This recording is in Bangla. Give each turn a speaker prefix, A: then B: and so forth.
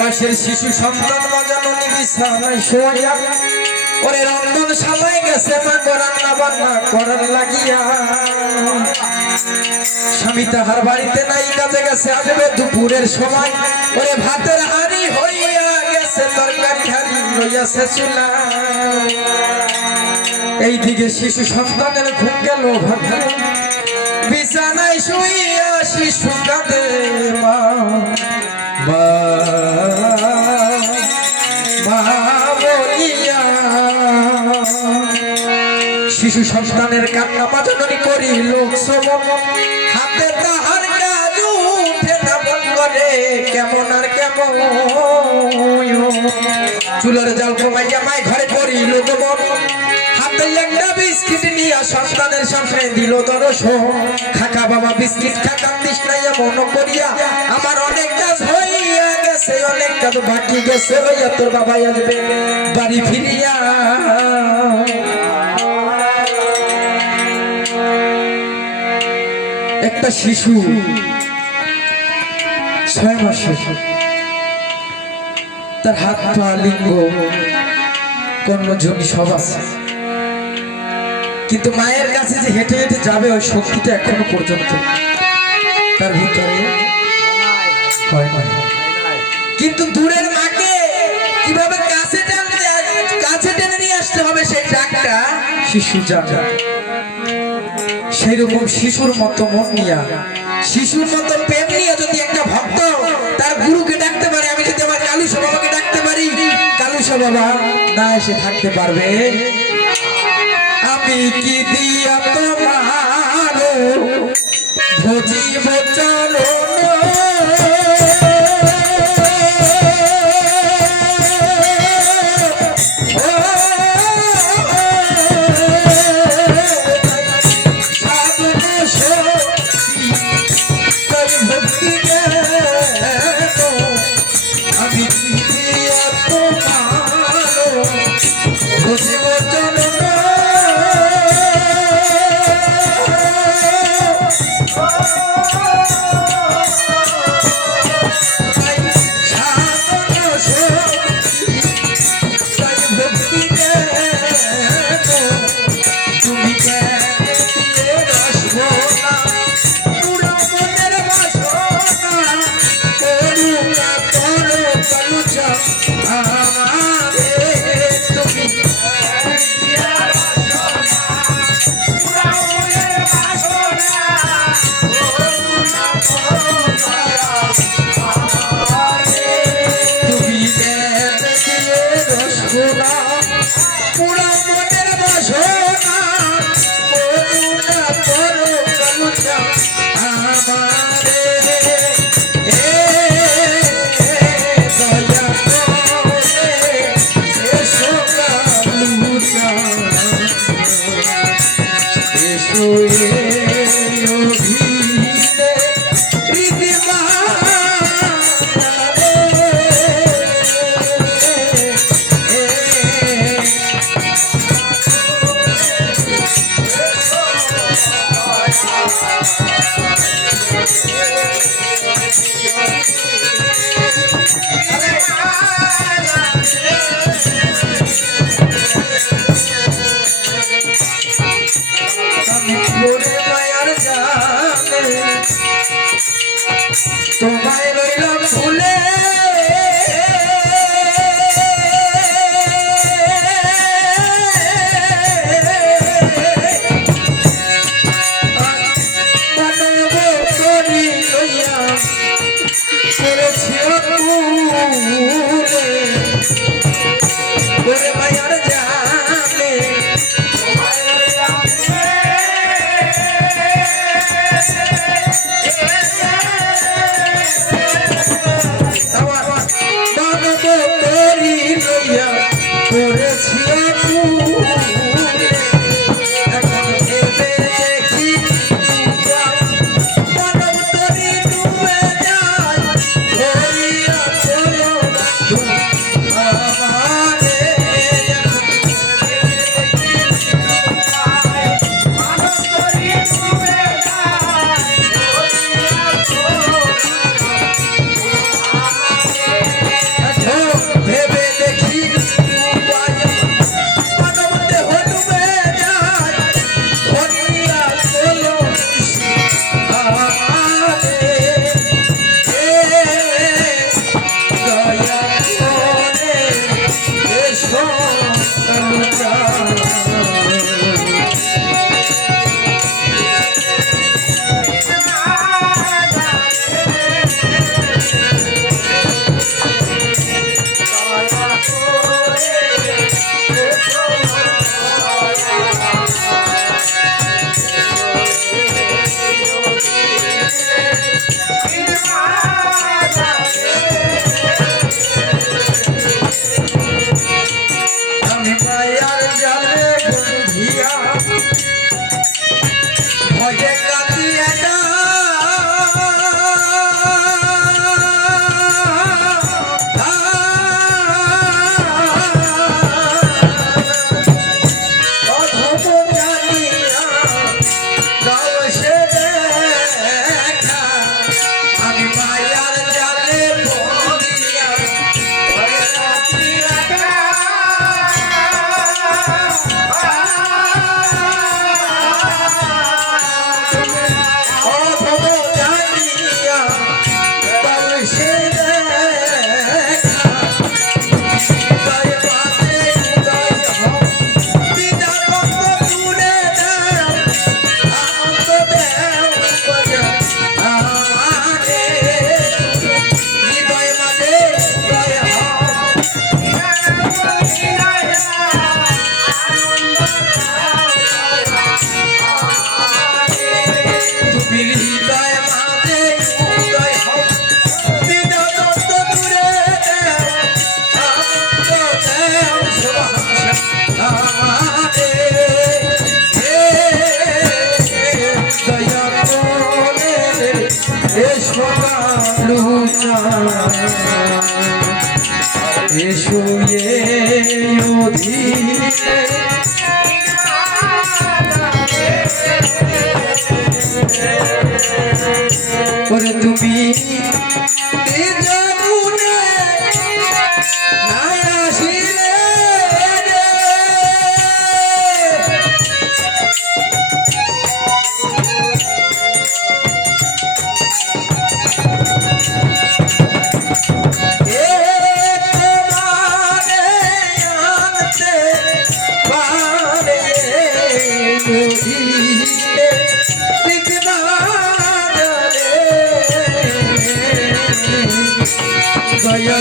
A: মাসের শিশু সন্তান বাজানো বিছানায় শোয়া ওরে রন্ধন সালাই গেছে মা রান্না বান্না করার লাগিয়া। স্বামী তাহার বাড়িতে নাই, কাজে গেছে আসবে দুপুরের সময়। ওরে ভাতের হাড়ি হইয়া গেছে, তরকারি হাড়ি হইয়াছে চুলা এইদিকে শিশু সন্তানের ঘুম গেল বিছানায় শুইয়া শিশু কাঁদে মা। শিশু সন্তানের কান্না করি লোক হাতে তাহার কাজ উঠে না মন করে, কেমন আর কেমন চুলের জাল কমাইয়া মাই ঘরে করি লোক হাতে একটা বিস্কিট নিয়ে সন্তানের সামনে দিল দরস খাকা বাবা বিস্কিট খাকা নাই মন করিয়া, আমার অনেক কাজ গেছে, অনেক কাজ বাকি গেছে তোর আসবে, বাড়ি ফিরিয়া। একটা শিশু, ছয় মাসের, তার হাত পা লিঙ্গ কর্মজনী সব আছে। কিন্তু মায়ের কাছে যে হেঁটে হেঁটে যাবে, ওই শক্তিটা এখনও পর্যন্ত তার ভিতরে হয় না কিন্তু দূরের মাকে কীভাবে কাছে টেনে কাছে টেনে নিয়ে আসতে হবে সেই ডাকটা শিশু জানে। সেই রকম শিশুর মতো মন নিয়া। শিশুর মতো প্রেম নিয়ে যদি একটা ভক্ত তার গুরুকে ডাকতে পারে, আমি যদি আমার কালু বাবাকে ডাকতে পারি কালুসা বাবা না এসে থাকতে পারবে। আমি কি দিয়া তোমার ভজিব আমি এসো এসো এ অধীনে। ওরে তুমি দয়া